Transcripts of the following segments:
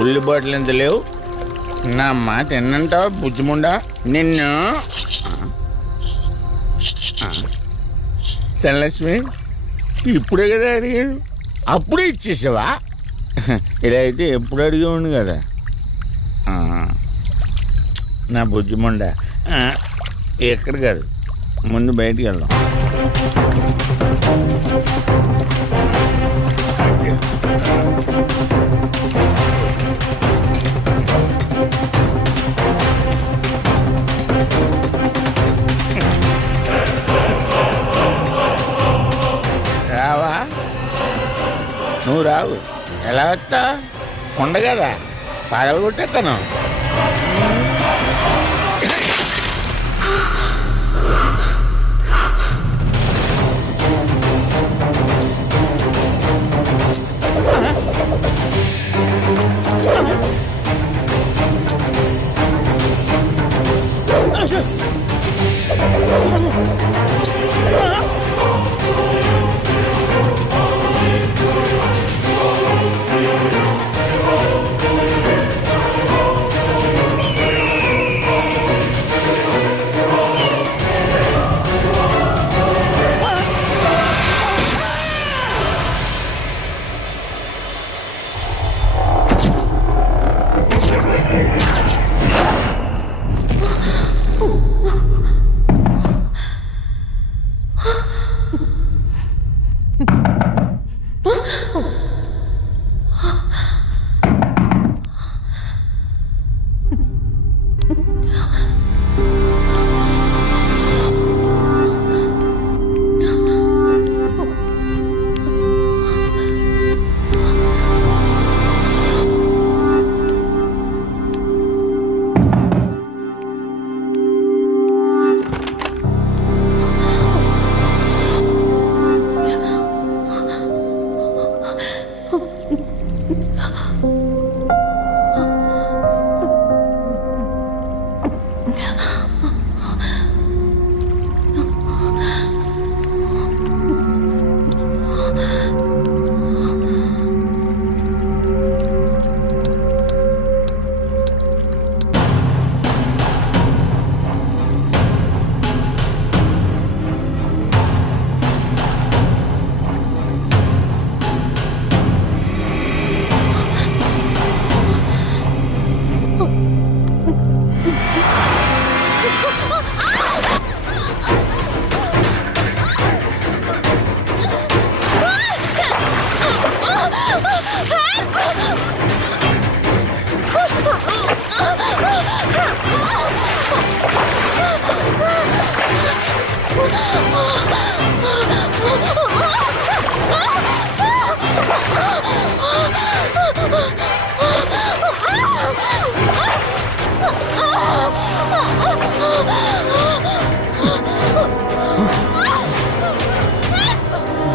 ఉల్లి బాటిల్ ఎంత లేవు. నా మాట ఎన్నంటావా బుజ్జిముండా నిన్ను? ధనలక్ష్మి ఇప్పుడే కదా అడిగాడు, అప్పుడే ఇచ్చేసావా? ఇలా అయితే ఎప్పుడు అడిగేవాడు కదా. నా బుజ్జిముండా ఎక్కడ కాదు, ముందు బయటికి వెళ్దాం. రావా? నువ్వు రావు, ఎలా వస్తా? కొండ కదా, పగలు కొట్టేస్తాను.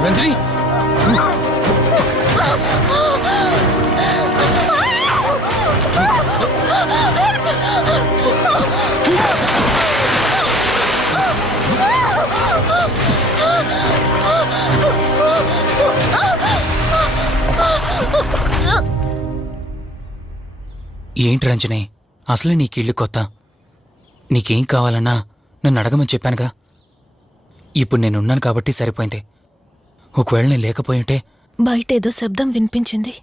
రంజని, ఏంటి రంజని, అసలే నీకు ఇల్లు కొత్త. నీకేం కావాలన్నా నన్ను అడగమని చెప్పానుగా. ఇప్పుడు నేనున్నాను కాబట్టి సరిపోయింది. ఒకవేళ నేను లేకపోయింటే. బయట ఏదో శబ్దం వినిపించింది.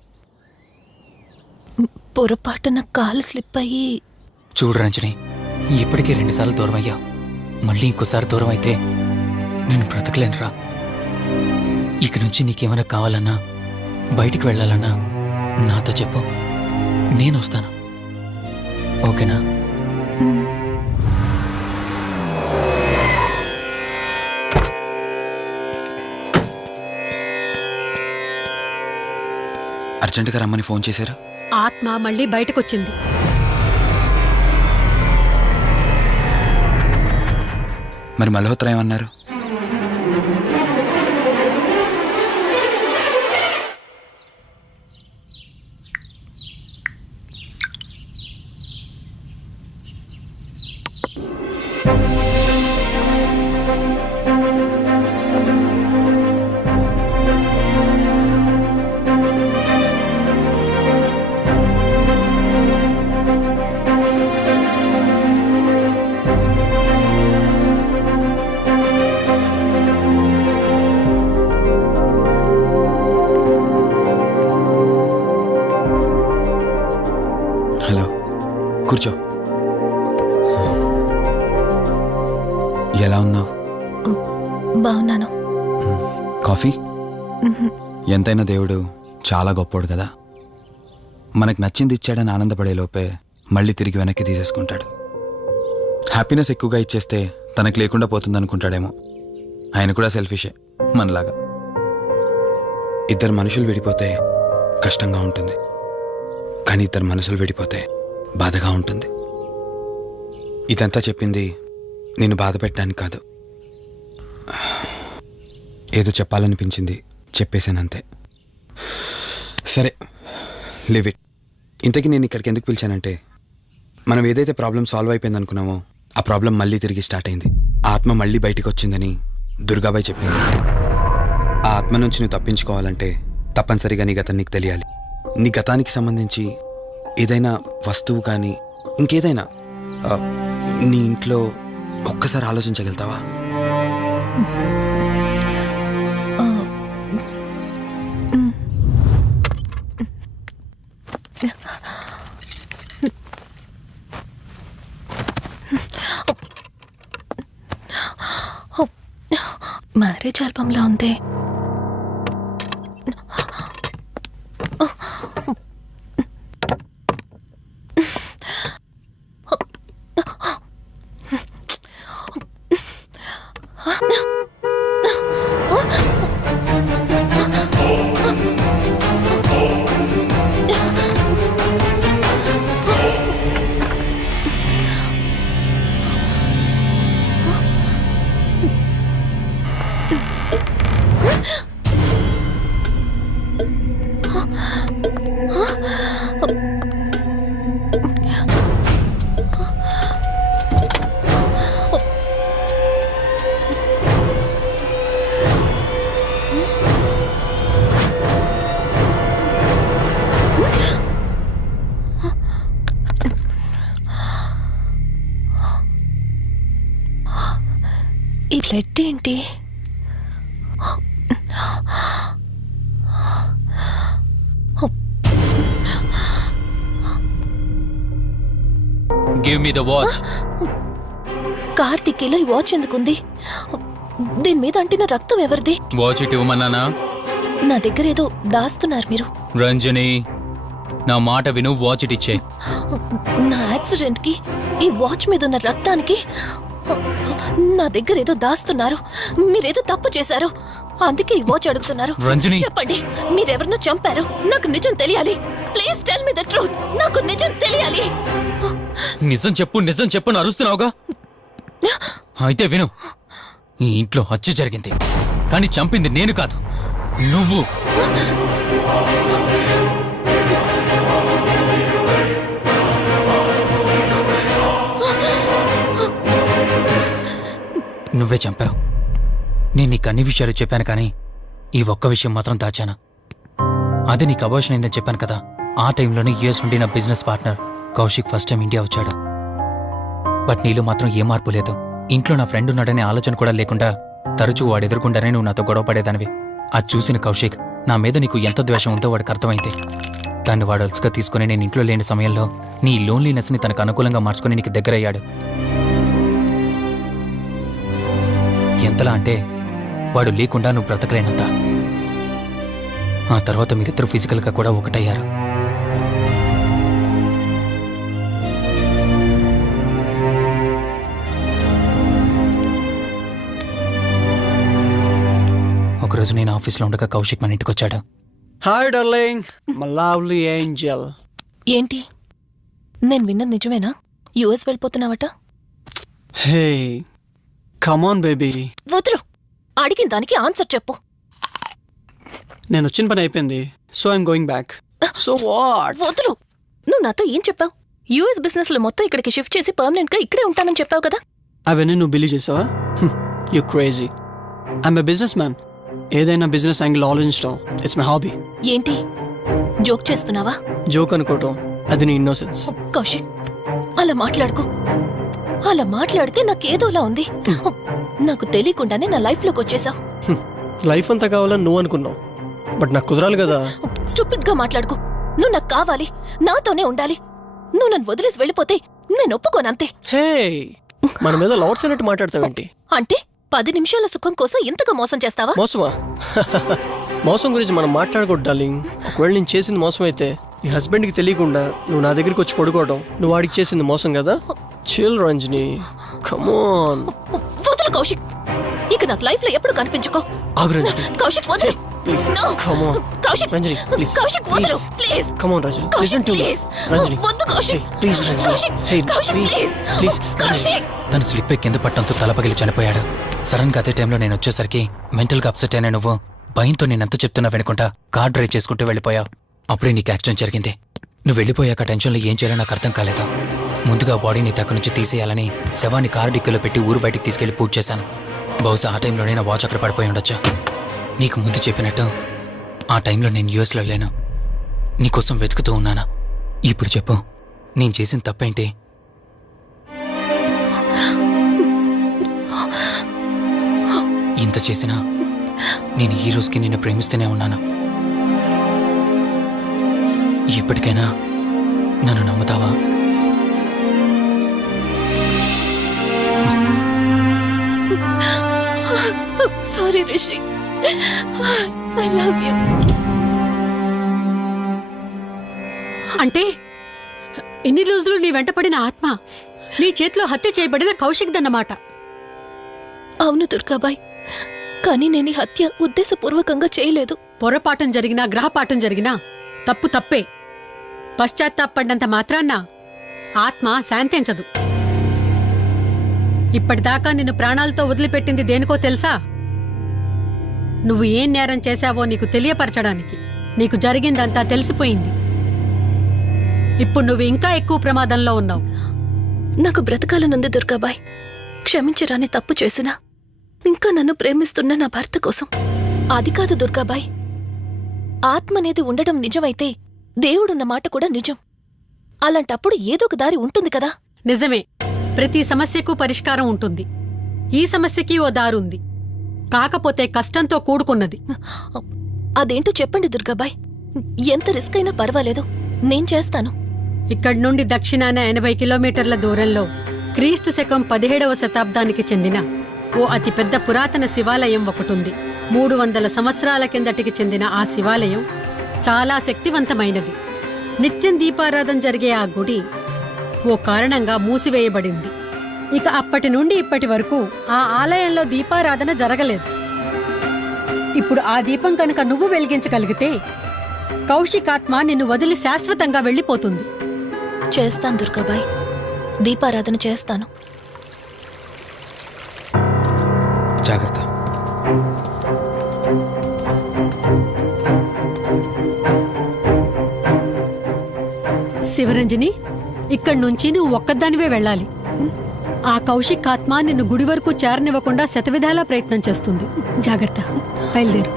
పొరపాటున కాలు స్లిప్ అయ్యి. చూడు రంజని, ఇప్పటికే 2 సార్లు దూరం అయ్యావు. మళ్ళీ ఇంకోసారి దూరం అయితే నేను బ్రతకలేనురా. ఇక నుంచి నీకేమైనా కావాలన్నా, బయటికి వెళ్ళాలన్నా నాతో చెప్పు, నేను వస్తాను. ఓకేనా? అర్జెంటుగా రమ్మని ఫోన్ చేశారా? ఆత్మ మళ్ళీ బయటకొచ్చింది. మరి మల్హోత్రా ఏమన్నారు? కూర్చో. ఎలా ఉన్నావు? బాగున్నాను. కాఫీ? ఎంతైనా దేవుడు చాలా గొప్పోడు కదా. మనకు నచ్చింది ఇచ్చాడని ఆనందపడే లోపే మళ్ళీ తిరిగి వెనక్కి తీసేసుకుంటాడు. హ్యాపీనెస్ ఎక్కువగా ఇచ్చేస్తే తనకు లేకుండా పోతుందనుకుంటాడేమో. ఆయన కూడా సెల్ఫిషే మనలాగా. ఇద్దరు మనుషులు విడిపోతే కష్టంగా ఉంటుంది, కానీ ఇద్దరు మనసులు విడిపోతే బాధగా ఉంటుంది. ఇదంతా చెప్పింది నేను బాధ పెట్టడానికి కాదు, ఏదో చెప్పాలనిపించింది చెప్పేశానంతే. సరే, లివ్ ఇట్. ఇంతకీ నేను ఇక్కడికి ఎందుకు పిలిచానంటే, మనం ఏదైతే ప్రాబ్లం సాల్వ్ అయిపోయింది అనుకున్నామో ఆ ప్రాబ్లం మళ్ళీ తిరిగి స్టార్ట్ అయింది. ఆత్మ మళ్ళీ బయటికి వచ్చిందని దుర్గాబాయ్ చెప్పింది. ఆ ఆత్మ నుంచి నువ్వు తప్పించుకోవాలంటే తప్పనిసరిగా నీ గతం నీకు తెలియాలి. నీ గతానికి సంబంధించి ఏదైనా వస్తువు కానీ ఇంకేదైనా నీ ఇంట్లో ఒక్కసారి ఆలోచించగలుగుతావా? మ్యారేజ్ ఆల్బంలా ఉంది. ఈ బ్లడ్ ఏంటి? Give me the watch. Car డిక్కీలో ఈ వాచ్ ఎందుకుంది? దీని మీద అంటిన రక్తం ఎవరిది? వాచ్ ఇటు ఇవ్వమన్నానా? నా దగ్గర ఏదో దాస్తున్నారు మీరు. రంజని, నా మాట విను, వాచ్ ఇటు ఇచ్చే. నా యాక్సిడెంట్ కి ఈ వాచ్ మీద ఉన్న రక్తానికి నా దగ్గర ఏదో దాస్తున్నారు. మీరేదో తప్పు చేశారు, అందుకే ఈ వాచ్ అడుగుతున్నారు. రంజని, చెప్పండి, మీరెవరినో చంపారు. నాకు నిజం తెలియాలి. Please tell me the truth. నాకు నిజం తెలియాలి. నిజం చెప్పు, నిజం చెప్పు అని అరుస్తున్నావుగా. అయితే విను, ఈ ఇంట్లో హత్య జరిగింది, కానీ చంపింది నేను కాదు, నువ్వు. నువ్వే చంపావు. నేను నీకు అన్ని విషయాలు చెప్పాను, కానీ ఈ ఒక్క విషయం మాత్రం దాచాను. అది నీకు అబార్షన్ అయిందని చెప్పాను కదా. ఆ టైంలోనే యుఎస్ నుండి నా business partner Kaushik first time India వచ్చాడు. బట్ నీలో మాత్రం ఏ మార్పు లేదు. ఇంట్లో నా ఫ్రెండ్ ఉన్నాడనే ఆలోచన కూడా లేకుండా తరచూ వాడు ఎదుర్కొండానే నువ్వు నాతో గొడవ పడేదానివి. అది చూసిన కౌశిక్ నా మీద నీకు ఎంత ద్వేషం ఉందో వాడికి అర్థమైంది. దాన్ని వాడు అలసుగా తీసుకుని నేను ఇంట్లో లేని సమయంలో నీ లోన్లీనెస్ని తనకు అనుకూలంగా మార్చుకుని నీకు దగ్గరయ్యాడు. ఎంతలా అంటే వాడు లేకుండా నువ్వు బ్రతకలేనంత. ఆ తర్వాత మీరిద్దరు ఫిజికల్గా కూడా ఒకటయ్యారు. ఒకరోజు నేను ఆఫీస్లో ఉండగా కౌశిక్ మన ఇంటికి వచ్చాడు. Hi darling, my lovely angel. ఏంటి, నేను విన్నది నిజమేనా? యుఎస్ వెళ్ళిపోతున్నావట? Hey come on baby. వదులు, అడిగిన దానికి ఆన్సర్ చెప్పు. నేను వచ్చిన పని అయిపోయింది, so I'm going back. So what? వదులు. నువ్వు నాతో ఏం చెప్పావు? యుఎస్ బిజినెస్ లో మొత్తం ఇక్కడికి షిఫ్ట్ చేసి పర్మనెంట్ గా ఇక్కడే ఉంటానని చెప్పావు కదా. అవన్నీ నువ్వు బిలీవ్ చేసావా? You crazy. I'm a business man. ఏదైనా బిజినెస్ యాంగిల్ ఆలోచించడం ఇట్స్ మై హాబీ. ఏంటి, జోక్ చేస్తున్నావా? జోక్ అనుకోవటం అది నీ ఇన్నోసెన్స్. కౌశిక్, అలా మాట్లాడుకో. అలా మాట్లాడితే నాకేదోలా ఉంది. నాకు తెలియకుండానే నా లైఫ్ లోకి వచ్చేసావు. లైఫ్ అంతా కావాలని నువ్వు అనుకున్నావు, బట్ నాకు కుదరాలి కదా. స్టూపిడ్ గా మాట్లాడుకో. నువ్వు నాకు కావాలి, నాతోనే ఉండాలి. నువ్వు నన్ను వదిలేసి వెళ్ళిపోతే నేను ఒప్పుకోనంతే. హే మన మీద లవర్స్ అన్నట్టు మాట్లాడతావేంటి? అంటే 10 నిమిషాల సుఖం కోసం ఇంతగా మోసం చేస్తావా? మోసమా? మోసం గురించి మనం మాట్లాడకూడదు డార్లింగ్. ఒకవేళ నేను చేసింది మోసం అయితే నీ హస్బెండ్కి తెలియకుండా నువ్వు నా దగ్గరికి వచ్చి పడుకోవడం నువ్వు వాడికి చేసింది మోసం కదా. Chill Ranjani, come on. వదులు కౌశిక్, ఇక నాకు లైఫ్ లో ఎప్పుడు కనిపించుకో. ఆగు రంజని, కౌశిక్ వదులు. Please. No. Come on Kaushik, Ranjani, please. Kaushik వదులు please. Come on Ranjani, Kaushik listen to me. Please. Ranjani, వద్దు Kaushik. Please Ranjani. Kaushik, hey Kaushik please please. Please. Kaushik. తను స్లిప్ కింద పట్టడంతో తలపగిలి చనిపోయాడు. సడన్ గా అదే టైంలో నేను వచ్చేసరికి మెంటల్ గా అప్సెట్ అయినా నువ్వు భయంతో నేనెంత చెప్తున్నా వినకుండా కార్ డ్రైవ్ చేసుకుంటూ వెళ్ళిపోయావు. అప్పుడే నీకు యాక్సిడెంట్ జరిగింది. నువ్వు వెళ్ళిపోయాక టెన్షన్లో ఏం చేయాలో నాకు అర్థం కాలేదు. ముందుగా బాడీని అక్కడి నుంచి తీసేయాలని శవాన్ని కారు డిక్కీలో పెట్టి ఊరు బయటికి తీసుకెళ్లి పూజ చేశాను. బహుశా ఆ టైంలోనే నా వాచ్ అక్కడ పడిపోయి ఉండొచ్చు. నీకు ముందు చెప్పినట్టు ఆ టైంలో నేను యూఎస్లో లేను. నీకోసం వెతుకుతూ ఉన్నాను. ఇప్పుడు చెప్పు, నేను చేసిన తప్పేంటి? ఇంత చేసినా నేను ఈ రోజుకి నిన్ను ప్రేమిస్తూనే ఉన్నాను. ఇప్పటికైనా నన్ను నమ్ముతావా? Sorry Rishi, I love you. అంటే ఇన్ని రోజులు నీ వెంటపడిన ఆత్మ నీ చేతిలో హత్య చేయబడిన కౌశిక్ దన్నమాట. అవును దుర్గాబాయ్, కానీ నేను ఈ హత్య ఉద్దేశపూర్వకంగా చేయలేదు. పొరపాఠం జరిగినా గ్రహపాఠం జరిగినా తప్పు తప్పే. పశ్చాత్తాపడినంత మాత్రాన్న ఆత్మ శాంతించదు. ఇప్పటిదాకా నిన్ను ప్రాణాలతో వదిలిపెట్టింది దేనికో తెలుసా? నువ్వు ఏం నేరం చేశావో నీకు తెలియపరచడానికి. నీకు జరిగిందంతా తెలిసిపోయింది. ఇప్పుడు నువ్వు ఇంకా ఎక్కువ ప్రమాదంలో ఉన్నావు. నాకు బ్రతకాలనుంది దుర్గాబాయ్. క్షమించరాని తప్పు చేసినా ఇంకా నన్ను ప్రేమిస్తున్న నా భర్త కోసం. అది కాదు దుర్గాబాయ్, ఆత్మ అనేది ఉండడం నిజమైతే దేవుడున్న మాట కూడా నిజం. అలాంటప్పుడు ఏదో ఒక దారి ఉంటుంది కదా. నిజమే, ప్రతి సమస్యకు పరిష్కారం ఉంటుంది. ఈ సమస్యకి ఓ దారుంది, కాకపోతే కష్టంతో కూడుకున్నది. అదేంటో చెప్పండి దుర్గాబాయ్. ఎంత రిస్క్ అయినా పర్వాలేదు, నేను చేస్తాను. ఇక్కడి నుండి దక్షిణాన 80 కిలోమీటర్ల దూరంలో క్రీస్తు శకం 17వ శతాబ్దానికి చెందిన ఓ అతిపెద్ద పురాతన శివాలయం ఒకటుంది. 300 సంవత్సరాల కిందటికి చెందిన ఆ శివాలయం చాలా శక్తివంతమైనది. నిత్యం దీపారాధన జరిగే ఆ గుడి ఓ కారణంగా మూసివేయబడింది. ఇక అప్పటి నుండి ఇప్పటి వరకు ఆ ఆలయంలో దీపారాధన జరగలేదు. ఇప్పుడు ఆ దీపం కనుక నువ్వు వెలిగించగలిగితే కౌశికాత్మ నిన్ను వదిలి శాశ్వతంగా వెళ్ళిపోతుంది. చేస్తాను దుర్గాబాయ్, దీపారాధన చేస్తాను. జాగ్రత్త. శివరంజని, ఇక్కడి నుంచి నువ్వు ఒక్కదానివే వెళ్ళాలి. ఆ కౌశిక్ ఆత్మ నిన్ను గుడి వరకు చేరనివ్వకుండా శతవిధాలా ప్రయత్నం చేస్తుంది. జాగ్రత్త, బయలుదేరు.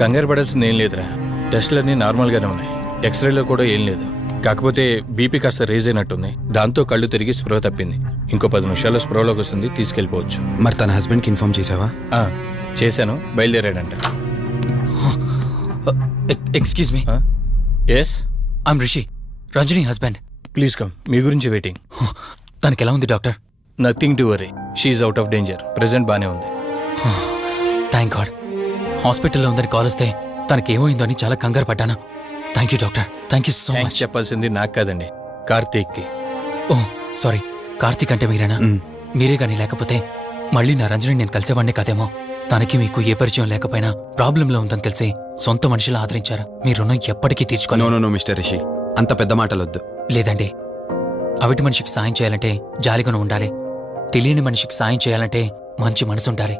కంగారు పడాల్సింది ఏం లేదురా. టెస్టులన్నీ నార్మల్గానే ఉన్నాయి. ఎక్స్రేలో కూడా ఏం లేదు. కాకపోతే బీపీ కాస్త రేజ్ అయినట్టుంది. దాంతో కళ్ళు తిరిగి స్పృహ తప్పింది. ఇంకో 10 నిమిషాల్లో స్పృహలోకి వస్తుంది, తీసుకెళ్ళిపోవచ్చు. మరి తన హస్బెండ్కి ఇన్ఫార్మ్ చేసావా? చేశాను, బయలుదేరాడంట. Excuse me. Yes, I'm Rishi, Ranjani husband. Please come. మీ గురించి వెయిటింగ్. తనకి ఎలా ఉంది doctor? Nothing to worry, she's out of danger. Present బానే ఉంది. Thank god. హాస్పిటల్లో ఉందని కాల్ వస్తే తనకేమైందో అని చాలా కంగారు పడ్డాను. Thank you doctor, thank you so thanks much. చెప్పాల్సింది నాకు కాదండి, కార్తీక్కి. ఓ సారీ, కార్తీక్ అంటే మీరేనా? మీరే గానీ లేకపోతే మళ్ళీ నా రంజని నేను కలిసేవాడినే కాదేమో. తనకి మీకు ఏ పరిచయం లేకపోయినా ప్రాబ్లంలో ఉందని తెలిసి సొంత మనుషులు ఆదరించారు. మీ రుణం ఎప్పటికీ నో తీర్చుకోను. నో నో మిస్టర్ రిషి, అంత పెద్ద మాటలొద్దు. లేదండి, అవిటి మనిషికి సాయం చేయాలంటే జాలిగాను ఉండాలి. తెలియని మనిషికి సాయం చేయాలంటే మంచి మనసు ఉండాలి.